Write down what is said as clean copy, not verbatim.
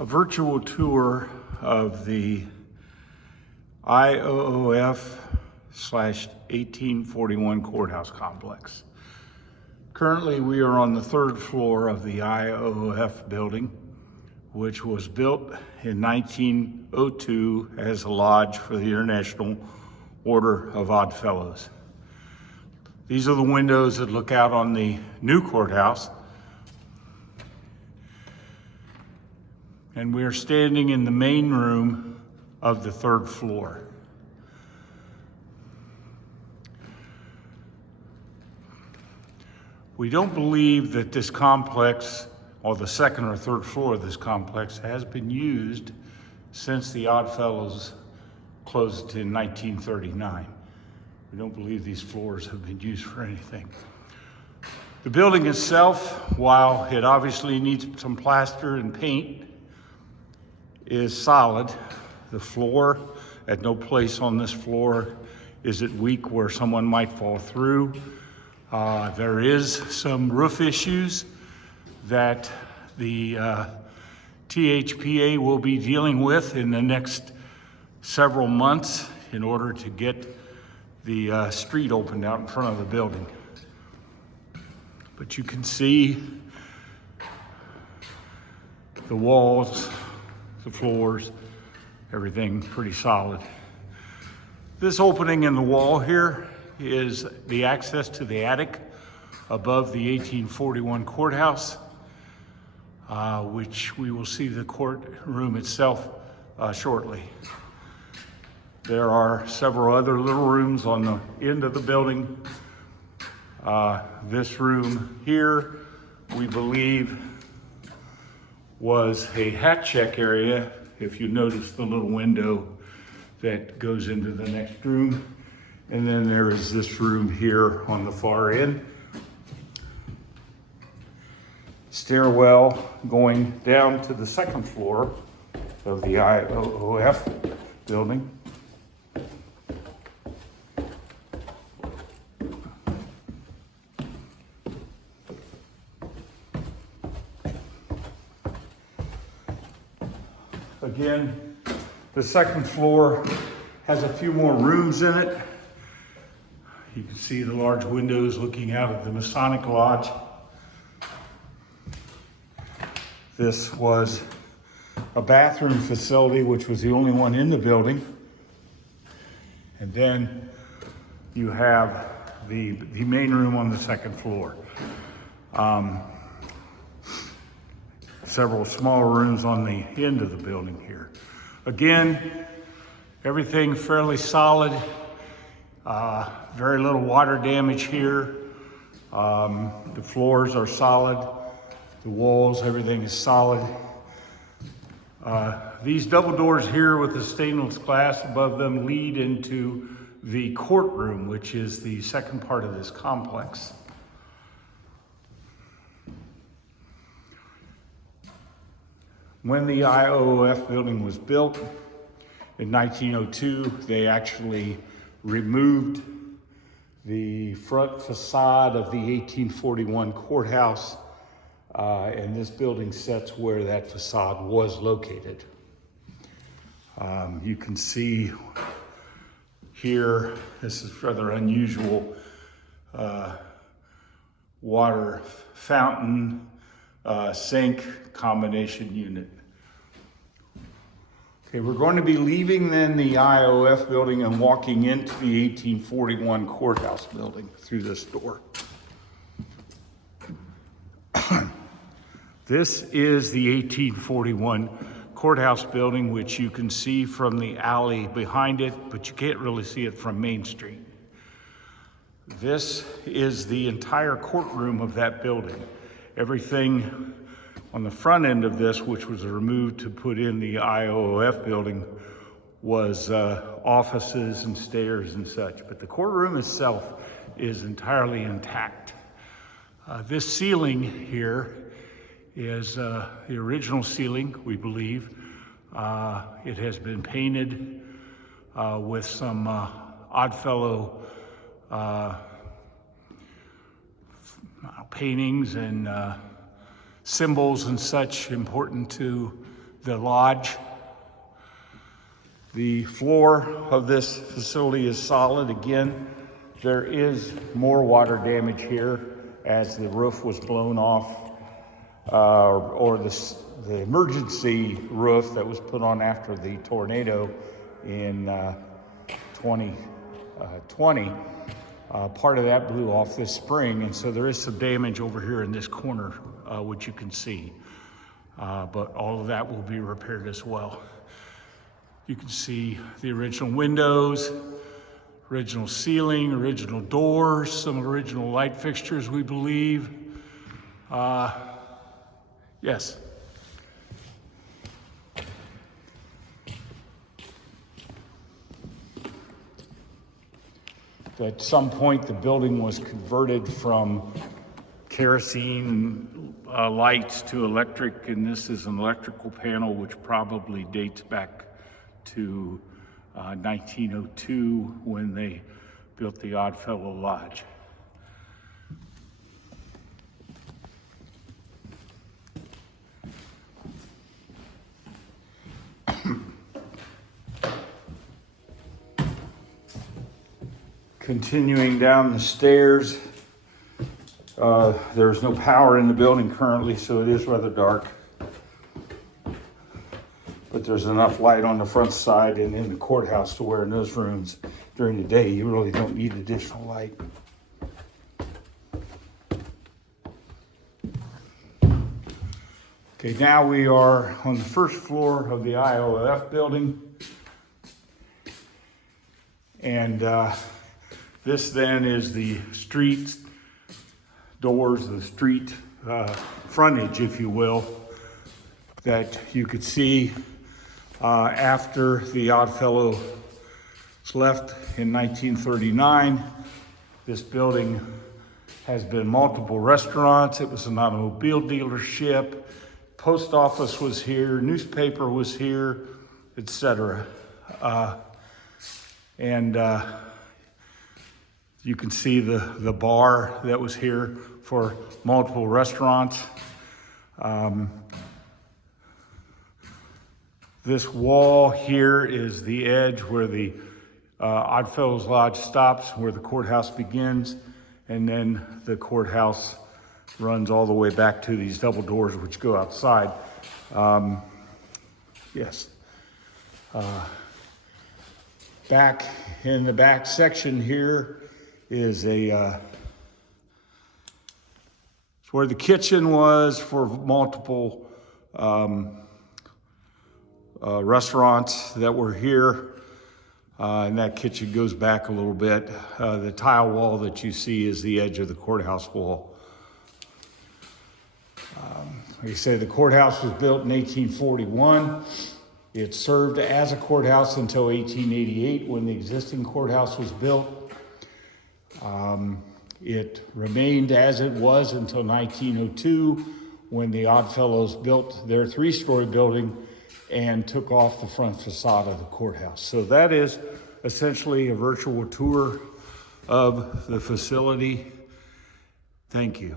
A virtual tour of the IOOF/1841 Courthouse Complex. Currently, we are on the third floor of the IOOF building, which was built in 1902 as a lodge for the International Order of Odd Fellows. These are the windows that look out on the new courthouse. And we are standing in the main room of the third floor. We don't believe that this complex, or the second or third floor of this complex, has been used since the Odd Fellows closed in 1939. We don't believe these floors have been used for anything. The building itself, while it obviously needs some plaster and paint, is solid. The floor, at no place on this floor is it weak where someone might fall through. There is some roof issues that the THPA will be dealing with in the next several months in order to get the street opened out in front of the building. But you can see the walls, the floors, everything pretty solid. This opening in the wall here is the access to the attic above the 1841 courthouse, which we will see the courtroom itself shortly. There are several other little rooms on the end of the building. This room here, we believe, was a hat check area. If you notice the little window that goes into the next room. And then there is this room here on the far end. Stairwell going down to the second floor of the IOOF building. Again, the second floor has a few more rooms in it. You can see the large windows looking out of the Masonic Lodge. This was a bathroom facility, which was the only one in the building. And then you have the main room on the second floor. Several small rooms on the end of the building here. Again, everything fairly solid. Very little water damage here. The floors are solid. The walls, everything is solid. These double doors here with the stainless glass above them lead into the courtroom, which is the second part of this complex. When the IOOF building was built in 1902, they actually removed the front facade of the 1841 courthouse, and this building sits where that facade was located. You can see here, this is rather unusual, water fountain, sink combination unit. Okay, we're going to be leaving then the IOF building and walking into the 1841 courthouse building through this door. This is the 1841 courthouse building, which you can see from the alley behind it, but you can't really see it from Main Street. This is the entire courtroom of that building. Everything on the front end of this, which was removed to put in the IOOF building, was offices and stairs and such. But the courtroom itself is entirely intact. This ceiling here is the original ceiling, we believe. It has been painted with some Oddfellow paintings and symbols and such important to the lodge. The floor of this facility is solid. Again, there is more water damage here as the roof was blown off, or the emergency roof that was put on after the tornado in 2020. Part of that blew off this spring, and so there is some damage over here in this corner, which you can see. But all of that will be repaired as well. You can see the original windows, original ceiling, original doors, some original light fixtures, we believe. Yes. At some point, the building was converted from kerosene lights to electric, and this is an electrical panel which probably dates back to 1902 when they built the Oddfellow Lodge. Continuing down the stairs, there's no power in the building currently, so it is rather dark. But there's enough light on the front side and in the courthouse to where in those rooms during the day you really don't need additional light. Okay, now we are on the first floor of the IOOF building. And this then is the street doors, the street frontage, if you will, that you could see after the Oddfellows left in 1939. This building has been multiple restaurants. It was an automobile dealership. Post office was here, newspaper was here, etc. You can see the bar that was here for multiple restaurants. This wall here is the edge where the Oddfellows Lodge stops, where the courthouse begins, and then the courthouse runs all the way back to these double doors which go outside. Yes. Back in the back section here is it's where the kitchen was for multiple restaurants that were here. And that kitchen goes back a little bit. The tile wall that you see is the edge of the courthouse wall. Like I say, the courthouse was built in 1841. It served as a courthouse until 1888 when the existing courthouse was built. It remained as it was until 1902 when the Oddfellows built their 3-story building and took off the front facade of the courthouse. So that is essentially a virtual tour of the facility. Thank you.